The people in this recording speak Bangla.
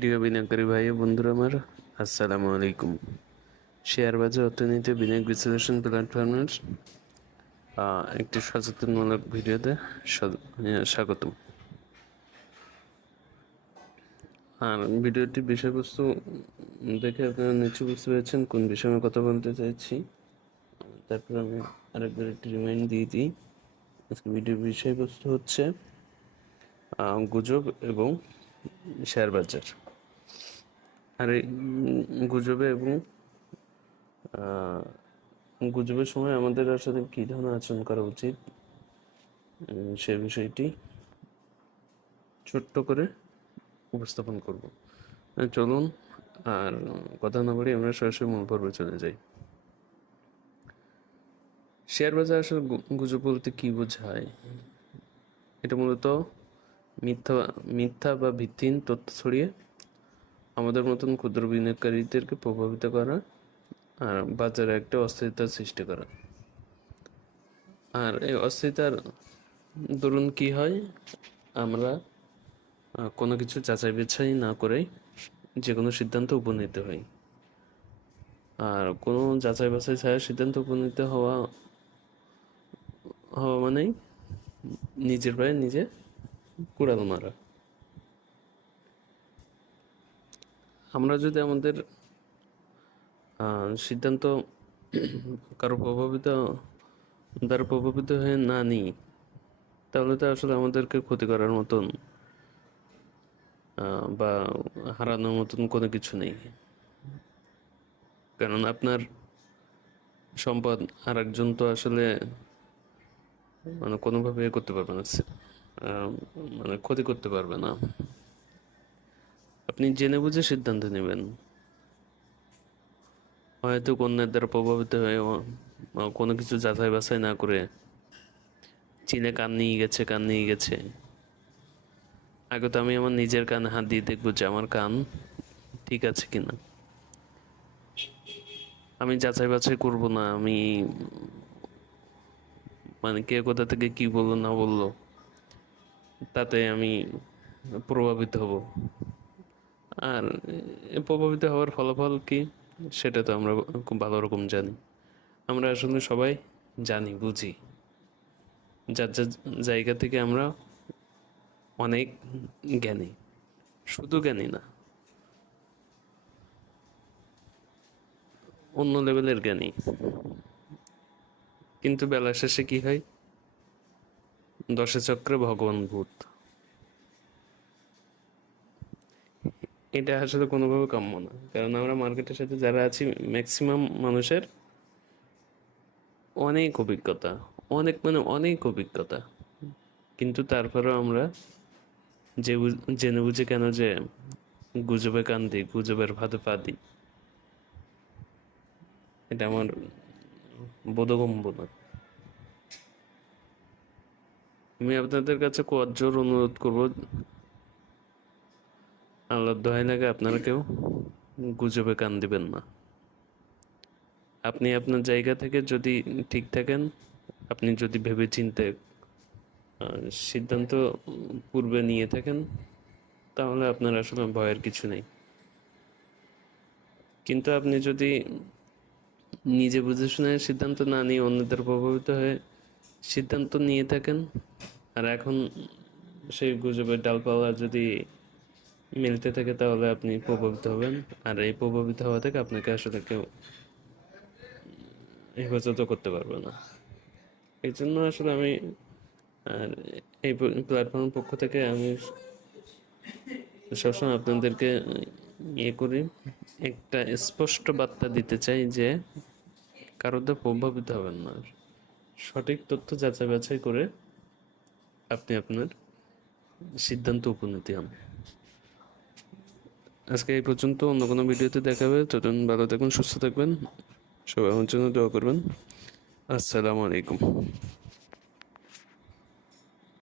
প্রিয় বিনিয়োগকারী ভাই বন্ধুরা আমার, আসসালামু আলাইকুম। শেয়ার বাজার, অর্থনীতি, বিনিয়োগ বিশ্লেষণ প্ল্যাটফর্মের একটি সচেতনমূলক ভিডিওতে স্বাগতম। আর ভিডিওটির বিষয়বস্তু দেখে আপনারা নিশ্চয় বুঝতে পেরেছেন কোন বিষয়ে আমি কথা বলতে চাইছি। তারপর আমি আরেকবার একটি রিমাইন্ড দিয়ে দিই, আজকে ভিডিওর বিষয়বস্তু হচ্ছে গুজব এবং শেয়ার বাজার। আর এই গুজবে এবং গুজবের সময় আমাদের আসলে কী ধরনের আচরণ করা উচিত? সে বিষয়টি ছোট্ট করে উপস্থাপন করব। চলুন, আর কথা না বলি আমরা সরাসরি মূল পর্বে চলে যাই। শেয়ার বাজার আসলে গুজব বলতে কি বোঝায়? এটা মূলত মিথ্যা মিথ্যা বা ভিত্তিহীন তথ্য ছড়িয়ে আমাদের মতন ক্ষুদ্র বিনিয়োগকারীদেরকে প্রভাবিত করা আর বাজারে একটা অস্থিরতার সৃষ্টি করা। আর এই অস্থিরতার দরুন কি হয়? আমরা কোনো কিছু যাচাই বাছাই না করেই যে কোনো সিদ্ধান্ত উপনীত হই। আর কোনো যাচাই বাছাই ছাড়া সিদ্ধান্ত উপনীত হওয়া হওয়া মানেই নিজের পায়ে নিজে কুড়াল মারা। আমরা যদি আমাদের সিদ্ধান্ত কারও প্রভাবিত, দ্বারা প্রভাবিত হয়ে না নিই, তাহলে তো আসলে আমাদেরকে ক্ষতি করার মতন বা হারানোর মতন কোনো কিছু নেই। কারণ আপনার সম্পদ আর একজন তো আসলে মানে কোনোভাবে করতে পারবে না মানে ক্ষতি করতে পারবে না। আপনি জেনে বুঝে সিদ্ধান্ত নেবেন। হয়তো কন্যার দ্বারা প্রভাবিত হয়ে কোনো কিছু যাচাই বাছাই না করে চীনে কান নিয়ে গেছে, কান নিয়ে গেছে। আগে তো আমি আমার নিজের কানে, হাত দিয়ে দেখব যে আমার কান ঠিক আছে কিনা। আমি যাচাই বাছাই করব না, আমি মানে কে কোথা থেকে কি বলল, না বলল, তাতে আমি প্রভাবিত হব। আর প্রভাবিত হওয়ার ফলাফল কি, সেটা তো আমরা খুব ভালো রকম জানি। আমরা আসলে সবাই জানি, বুঝি। যার যার জায়গা থেকে আমরা অনেক জ্ঞানী, শুধু জ্ঞানী না, অন্য লেভেলের জ্ঞানী। কিন্তু বেলা শেষে কি হয়? দশে চক্রে ভগবান ভূত। এটা আসলে কোনোভাবে কাম্য না। কারণ আমরা মার্কেটের সাথে যারা আছি ম্যাক্সিমাম মানুষের অনেক অভিজ্ঞতা, অনেক মানে অনেক অভিজ্ঞতা। কিন্তু তারপরেও আমরা যে জেনে বুঝে কেন যে গুজবে কান দিই, গুজবের ভাতে পা দিই, এটা আমার বোধগম্য না। আমি আপনাদের কাছে কজোর অনুরোধ করব আল্লাহর দোহাই লাগে আপনারা কেউ? গুজবে কান দিবেন না। আপনি আপনার জায়গা থেকে যদি ঠিক থাকেন, আপনি যদি ভেবে চিনতে সিদ্ধান্ত পূর্বে নিয়ে থাকেন, তাহলে আপনার আসলে ভয়ের কিছু নেই। কিন্তু আপনি যদি নিজে বুঝে শুনে সিদ্ধান্ত না নিয়ে অন্যদের প্রভাবিত হয়ে সিদ্ধান্ত নিয়ে থাকেন, আর এখন সেই গুজবের ডালপালা যদি মিলতে থাকে, তাহলে আপনি প্রভাবিত হবেন। আর এই প্রভাবিত হওয়া থেকে আপনাকে আসলে কেউ হেফাজত করতে পারবে না। এই জন্য আসলে আমি, আর এই প্ল্যাটফর্মের পক্ষ থেকে আমি সবসময় আপনাদেরকে ইয়ে করি, একটা স্পষ্ট বার্তা দিতে চাই যে কারোর কারোতে প্রভাবিত হবেন না। সঠিক তথ্য যাচাই বাছাই করে আপনি আপনার সিদ্ধান্ত উপনীতি হন। আজকে এই পর্যন্ত অন্য কোনো ভিডিওতে দেখা হবে ততক্ষণ ভালো থাকবেন সুস্থ থাকবেন। সবাই আমার জন্য দোয়া করবেন। আসসালামু আলাইকুম।